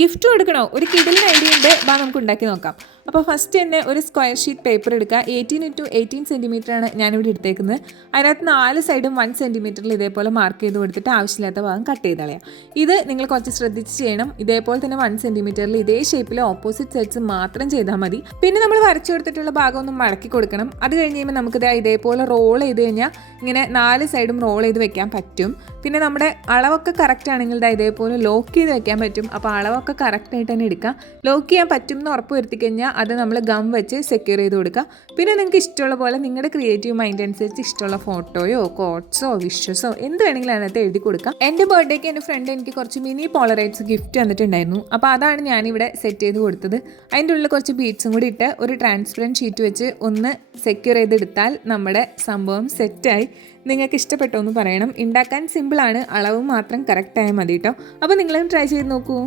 Gift കൊടുക്കണോ ഒരു കിടലിന് idea ഉണ്ട് ബാ നമുക്ക് ഉണ്ടാക്കി നോക്കാം. അപ്പോൾ ഫസ്റ്റ് തന്നെ ഒരു സ്ക്വയർ ഷീറ്റ് പേപ്പർ എടുക്കുക. എയ്റ്റീൻ ഇന്റു എയ്റ്റീൻ സെന്റിമീറ്റർ ആണ് ഞാനിവിടെ എടുത്തേക്കുന്നത്. അതിനകത്ത് നാല് സൈഡും വൺ സെന്റിമീറ്ററിൽ ഇതേപോലെ മാർക്ക് ചെയ്ത് കൊടുത്തിട്ട് ആവശ്യമില്ലാത്ത ഭാഗം കട്ട് ചെയ്ത് കളയാം. ഇത് നിങ്ങൾ കുറച്ച് ശ്രദ്ധിച്ച് ചെയ്യണം. ഇതേപോലെ തന്നെ വൺ സെന്റിമീറ്ററിൽ ഇതേ ഷേപ്പിൽ ഓപ്പോസിറ്റ് സൈഡ്സ് മാത്രം ചെയ്താൽ മതി. പിന്നെ നമ്മൾ വരച്ചു കൊടുത്തിട്ടുള്ള ഭാഗം ഒന്ന് മടക്കി കൊടുക്കണം. അത് കഴിഞ്ഞ് കഴിയുമ്പോൾ നമുക്കിത് ഇതേപോലെ റോൾ ചെയ്ത് കഴിഞ്ഞാൽ ഇങ്ങനെ നാല് സൈഡും റോൾ ചെയ്ത് വെക്കാൻ പറ്റും. പിന്നെ നമ്മുടെ അളവൊക്കെ കറക്റ്റ് ആണെങ്കിൽ ഇതേപോലെ ലോക്ക് ചെയ്ത് വെക്കാൻ പറ്റും. അപ്പോൾ അളവൊക്കെ കറക്റ്റ് ആയിട്ട് തന്നെ എടുക്കാം ലോക്ക് ചെയ്യാൻ പറ്റും എന്ന് ഉറപ്പ് വരുത്തി കഴിഞ്ഞാൽ അത് നമ്മൾ ഗം വെച്ച് സെക്യൂർ ചെയ്ത് കൊടുക്കുക. പിന്നെ നിങ്ങൾക്ക് ഇഷ്ടമുള്ള പോലെ നിങ്ങളുടെ ക്രിയേറ്റീവ് മൈൻഡ് അനുസരിച്ച് ഇഷ്ടമുള്ള ഫോട്ടോയോ കോട്ട്സോ വിഷസോ എന്ത് വേണമെങ്കിലും അതിനകത്ത് എഴുതി കൊടുക്കാം. എന്റെ ബർത്ത്ഡേക്ക് എന്റെ ഫ്രണ്ട് എനിക്ക് കുറച്ച് മിനി പോളറൈറ്റ്സ് ഗിഫ്റ്റ് തന്നിട്ടുണ്ടായിരുന്നു. അപ്പോൾ അതാണ് ഞാനിവിടെ സെറ്റ് ചെയ്ത് കൊടുത്തത്. അതിന്റെ ഉള്ളിൽ കുറച്ച് ബീഡ്സും കൂടി ഇട്ട് ഒരു ട്രാൻസ്പെറന്റ് ഷീറ്റ് വെച്ച് ഒന്ന് സെക്യൂർ ചെയ്തെടുത്താൽ നമ്മുടെ സംഭവം സെറ്റായി നിങ്ങൾക്ക് ഇഷ്ടപ്പെട്ടോ എന്ന് പറയണം. ഉണ്ടാക്കാൻ സിമ്പിളാണ് അളവ് മാത്രം കറക്റ്റായാൽ മതി കേട്ടോ. അപ്പോൾ നിങ്ങളും ട്രൈ ചെയ്ത് നോക്കൂ.